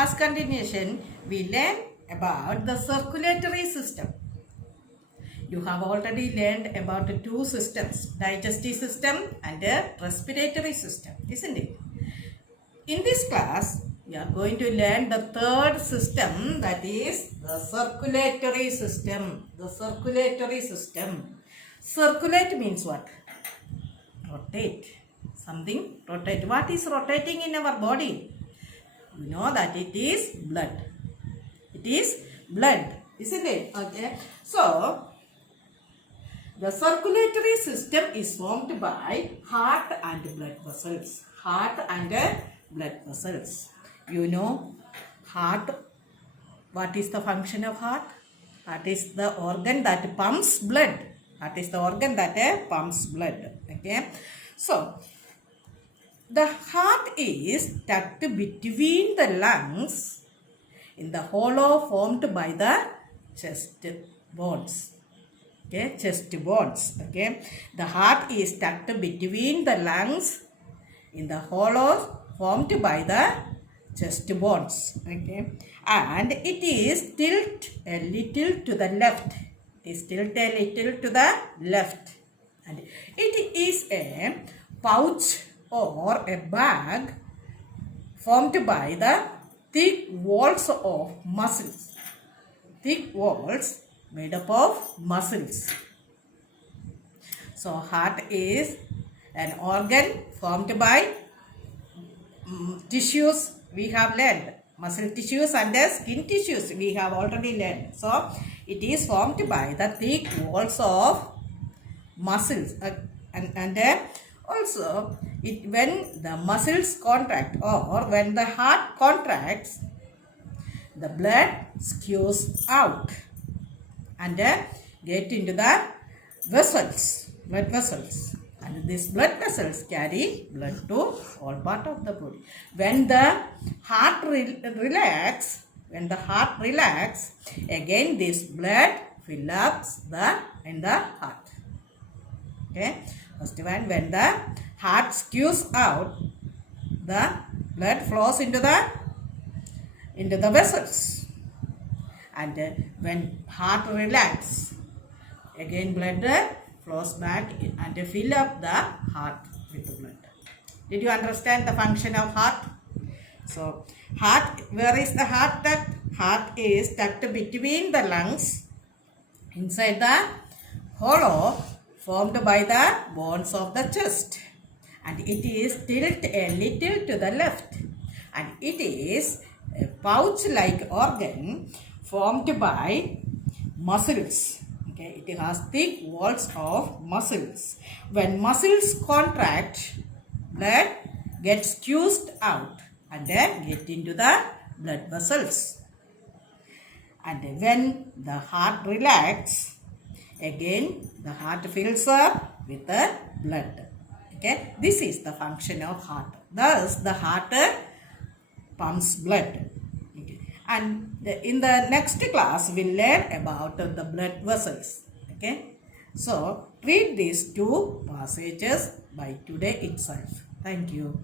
As continuation, we learn about the circulatory system. You have already learned about the two systems, digestive system and the respiratory system, isn't it? In this class, we are going to learn the third system, that is the circulatory system. The circulatory system. Circulate means what? Rotate. Something rotate. What is rotating in our body? You know that it is blood. It is blood, isn't it? Okay. So, the circulatory system is formed by heart and blood vessels. Heart and blood vessels. You know, heart, what is the function of heart? Heart is the organ that pumps blood. Heart is the organ that pumps blood. Okay. So, the heart is tucked between the lungs in the hollow formed by the chest bones. Okay, chest bones. Okay, the heart is tucked between the lungs in the hollow formed by the chest bones. Okay, and it is tilt a little to the left. It is tilt a little to the left, and it is a pouch or a bag formed by the thick walls of muscles. Thick walls made up of muscles. So, heart is an organ formed by tissues we have learned. Muscle tissues and the skin tissues we have already learned. So, it is formed by the thick walls of muscles. And also, when the muscles contract or when the heart contracts, the blood skews out and get into the vessels, blood vessels. And these blood vessels carry blood to all part of the body. When the heart relax, again this blood fills up in the heart. Okay. First one, when the heart skews out, the blood flows into the vessels. And when heart relax, again blood flows back and fill up the heart with the blood. Did you understand the function of heart? So, heart, where is the heart tucked? Heart is tucked between the lungs inside the hollow formed by the bones of the chest, and it is tilt a little to the left, and it is a pouch-like organ formed by muscles. Okay, it has thick walls of muscles. When muscles contract, blood gets squeezed out and then get into the blood vessels. And when the heart relaxes, again the heart fills up with the blood. Okay, this is the function of heart. Thus, the heart pumps blood. Okay. And in the next class, we'll learn about the blood vessels. Okay, so read these two passages by today itself. Thank you.